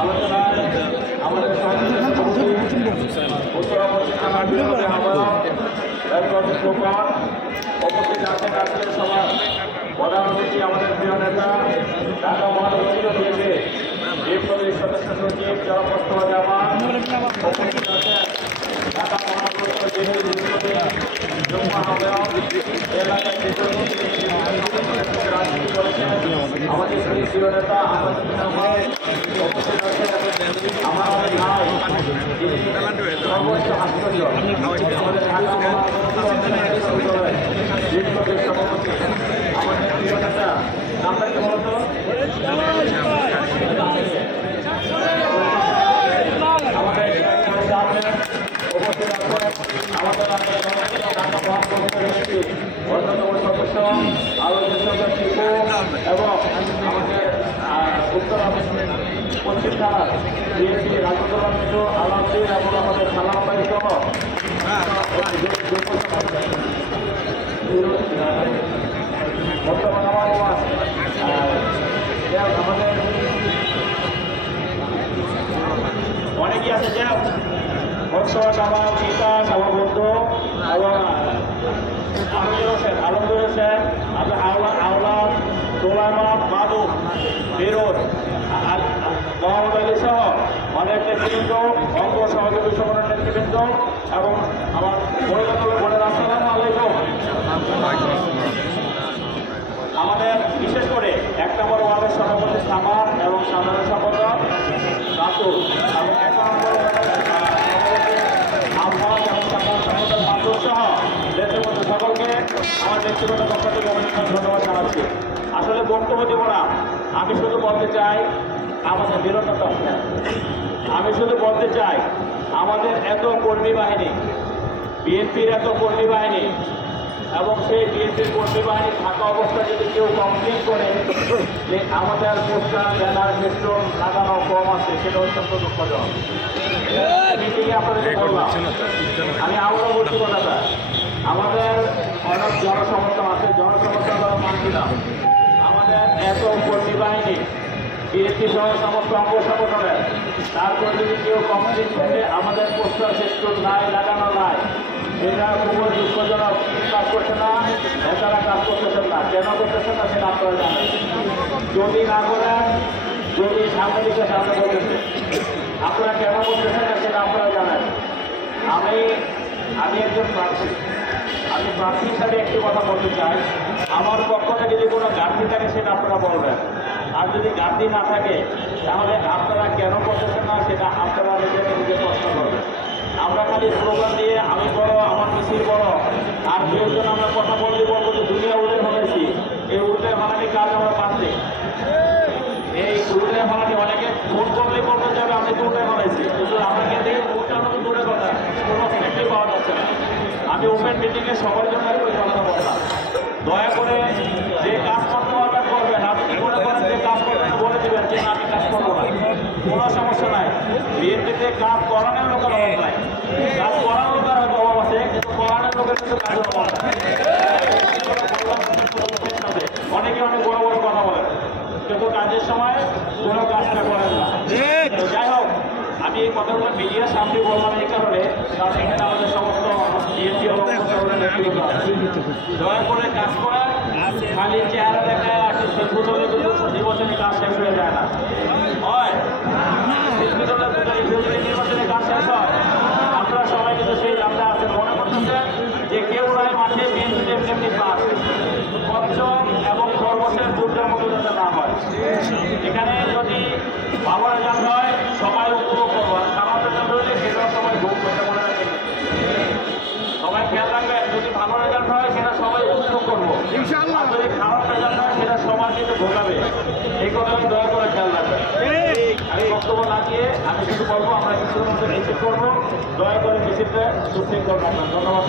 আলোচনায় আমাদের উপস্থিত আছেন আজকের সভার প্রধান অতিথি আমাদের প্রিয় নেতা ঢাকা মহানগরীর থেকে বিপ্লবী সদস্য সচিব জনপ্রস্তাব জামান উপস্থিত আছেন ঢাকা মহানগর এলাকায় রাজনীতি করেছেন আমাদের প্রিয় নেতা উপস্থিত আছেন আমার ভাই সর্বোচ্চ আশ্চর্য আমাদের ঢাকা মহানগর বিপ্লবী সভাপতি আমাদের প্রিয় নেতা নামটা কি বলতো আমাদের উপস্থিত আছেন আমাদের অন্যতম সদস্য আলোচনা শিল্প এবং আমাদের উত্তর পশ্চিম থানার বিএনপি রাজনীতি আলামদিন এবং আমাদের সালাম ভাই সহ বর্তমান আমাদের অনেকেই আছে যে বর্তমান আমার বিকাশ আমার বন্ধু এবং আলমদুর হোসেন আপনার আওলাদ সোলাইমান মাদু বেরোজ মোহাম্মদ আলী সহ অনেক নেতৃবৃন্দ অঙ্গ সহযোগী সংগঠনের নেতৃবৃন্দ এবং আমার বোনের আসসালামু আলাইকুম। আমাদের বিশেষ করে 1 নম্বর ওয়ার্ডের সভাপতি সামার এবং সাধারণ সম্পাদক রাতুল এবং 1 নম্বর আহ্বান এবং সাধারণ সম্পাদক মাতুর সহ নেতৃবৃন্দ সকলকে আমার ব্যক্তিগত পক্ষ থেকে অনেক ধন্যবাদ জানাচ্ছি। আসলে বক্তব্য দেব না, আমি শুধু বলতে চাই আমাদের বিরোধতা আমি শুধু বলতে চাই আমাদের এত কর্মী বাহিনী বিএনপির এত কর্মী বাহিনী এবং সেই বিএনপির কর্মী বাহিনী থাকা অবস্থায় যদি কেউ কমপ্লেন করে যে আমাদের পোস্টার ব্যানার মিশ্রণ লাগানো কম আছে সেটা অত্যন্ত দুঃখজনক। মিটিংয়ে আপনাদেরকে বললাম আমি আবারও বলছি কথাটা আমাদের অনেক জনসমর্থন আছে, জনসমর্থন করা মানছি না। আমাদের এত কর্মী বাহিনী বিএনপি সহ সমস্ত অঙ্গ সংগঠনের তারপর যদি কেউ কমপ্লেন করে আমাদের পোস্টার মিশ্রণ নাই লাগানো নাই এটা খুবই দুঃখজনক। কাজ করছে না, নেতারা কাজ করতেছেন না, কেন করতেছেন না সেটা আপনারা জানেন। যদি না করেন, যদি সাংবাদিকের সামনে বলতেছে আপনারা কেন করতেছেন না সেটা আপনারা জানেন। আমি একজন প্রার্থী, আমি প্রার্থী হিসাবে একটি কথা বলতে চাই, আমার পক্ষ থেকে যদি কোনো ঘাটতি থাকে সেটা আপনারা বলবেন, আর যদি ঘাটতি না থাকে তাহলে আপনারা কেন করতেছেন না সেটা আপনারা নিজেকে নিজে প্রশ্ন করবেন। আমরা খালি স্লোগান দিয়ে আমি বড় আমার মিছিল বড় আর দুজন আমরা কথা বললে বলবো যে দুনিয়া উল্টে ফেলেছি, এই উল্টে ফেলানি কাজ আমরা পাচ্ছি। এই উল্টে ফেলানি অনেকে ফোন করলে বলতে যাবে আমি তো উল্টে ফেলাইছি, কিন্তু আমাকে দিয়ে উল্টানো তো দূরে কথা, কোনো ফ্যাক্টরি পাওয়া যাচ্ছে না। আমি ওপেন মিটিংয়ে সবার জন্য একটু কথা বললাম, দয়া করে যে কাজ করতে পারবেন করবেন, আপনি মনে করেন যে কাজ করবেন বলে দেবেন যে না আমি কাজ করবো না, কোনো সমস্যা নাই। বিএনপিতে কাজ করানোর লোকের অভাব নাই, কাজ করার লোকের হয়তো অভাব আছে কিন্তু করানোর লোকের কিন্তু কাজের অভাব নাই। অনেকে অনেক বড় বড় কথা বলেন কিন্তু কাজের সময় কোনো কাজটা করেন না। যাই হোক, আমি এই কথাগুলো মিডিয়ার সামনে বললাম এই কারণে, কারণ এখানে আমাদের সমস্ত বিএনপি দয়া করে কাজ করার খালি চেহারা দেখায় আর নির্বাচনী কাজ শেষ হয়ে যায় না হয়, নির্বাচনী কাজ শেষ হয়। আপনারা সবাই কিন্তু সেই জানতে আছেন, মনে করতেছেন যে কেউ রায় মাঠে বিএনপি এমনি পাস পঞ্চম এবং সর্বশেষ যুদ্ধের মতো যাতে না হয়। এখানে যদি ভালো রেজাল্ট হয় সবাই উপভোগ করবো, আর খারাপ রেজাল্ট হলে সেটাও সবাই ভোগ করতে মনে রাখেন। সবাই খেয়াল রাখবেন, যদি ভালো রেজাল্ট হয় সেটা সবাই উপভোগ করবো, আর যদি খারাপ রেজাল্ট হয় সেটা সবার কিন্তু ভোগাবে। এই কথা আমি দয়া করে খেয়াল রাখবেন। আমি বক্তব্য না দিয়ে আমি শুধু বলবো আমরা কিছুর মধ্যে মিছিল করবো, দয়া করে মিছিলটা সুশৃঙ্খল রাখবেন। ধন্যবাদ।